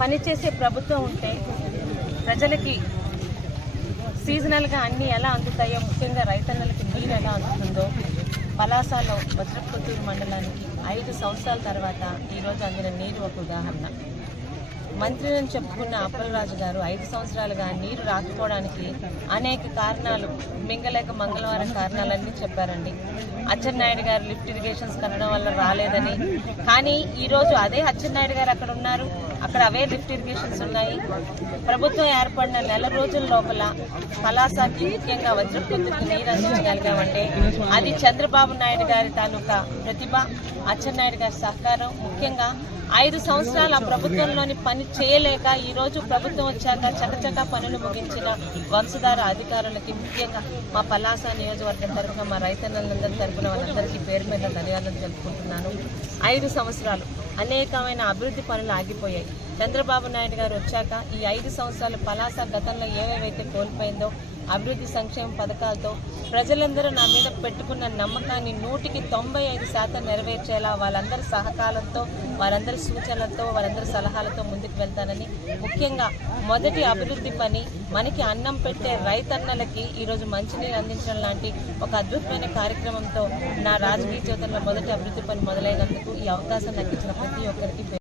పనిచేసే ప్రభుత్వం ఉంటే ప్రజలకి సీజనల్గా అన్నీ ఎలా అందుతాయో ముఖ్యంగా రైతన్నలకి నీరు ఎలా అందుతుందో పలాసాలో వజ్రపుత్తూరు మండలానికి ఐదు సంవత్సరాల తర్వాత ఈరోజు అందిన నీరు ఒక ఉదాహరణ. మంత్రిని చెప్పుకున్న అప్పలరాజు గారు ఐదు సంవత్సరాలుగా నీరు రాకపోవడానికి అనేక కారణాలు మింగలేక మంగళవారం కారణాలన్నీ చెప్పారండి. అచ్చెన్నాయుడు గారు లిఫ్ట్ ఇరిగేషన్స్ కట్టడం వల్ల రాలేదని. కానీ ఈరోజు అదే అచ్చెన్నాయుడు గారు అక్కడ ఉన్నారు. అక్కడ అవే లిఫ్ట్ ఇరిగేషన్స్ ఉన్నాయి. ప్రభుత్వం ఏర్పడిన నెల రోజుల లోపల కళాశాకి ముఖ్యంగా వజ్రపుత్రుకి నీరు అందించగలిగామంటే అది చంద్రబాబు నాయుడు గారి తాలూకా ప్రతిభ అచ్చెన్నాయుడు గారి సహకారం. ముఖ్యంగా ఐదు సంవత్సరాలు ఆ ప్రభుత్వంలోని పని చేయలేక ఈ రోజు ప్రభుత్వం వచ్చాక చకచక పనులు ముగించిన వంశధార అధికారులకి ముఖ్యంగా మా పలాస నియోజకవర్గం తరఫున మా రైతన్నలందరి తరఫున వాళ్ళందరికీ పేరు మీద ధన్యవాదాలు తెలుపుకుంటున్నాను. ఐదు సంవత్సరాలు అనేకమైన అభివృద్ధి పనులు ఆగిపోయాయి. చంద్రబాబు నాయుడు గారు వచ్చాక ఈ ఐదు సంవత్సరాలు పలాస గతంలో ఏవేవైతే కోల్పోయిందో అభివృద్ధి సంక్షేమ పథకాలతో ప్రజలందరూ నా మీద పెట్టుకున్న నమ్మకాన్ని నూటికి తొంభై ఐదు శాతం నెరవేర్చేలా వాళ్ళందరి సహకారంతో వారందరి సూచనలతో వారందరి సలహాలతో ముందుకు వెళ్తానని ముఖ్యంగా మొదటి అభివృద్ధి పని మనకి అన్నం పెట్టే రైతన్నలకి ఈరోజు మంచినీరు అందించడం లాంటి ఒక అద్భుతమైన కార్యక్రమంతో నా రాజకీయ జీవితంలో మొదటి అభివృద్ధి పని మొదలైనందుకు ఈ అవకాశం నాకు ఇచ్చిన ప్రతి ఒక్కరికి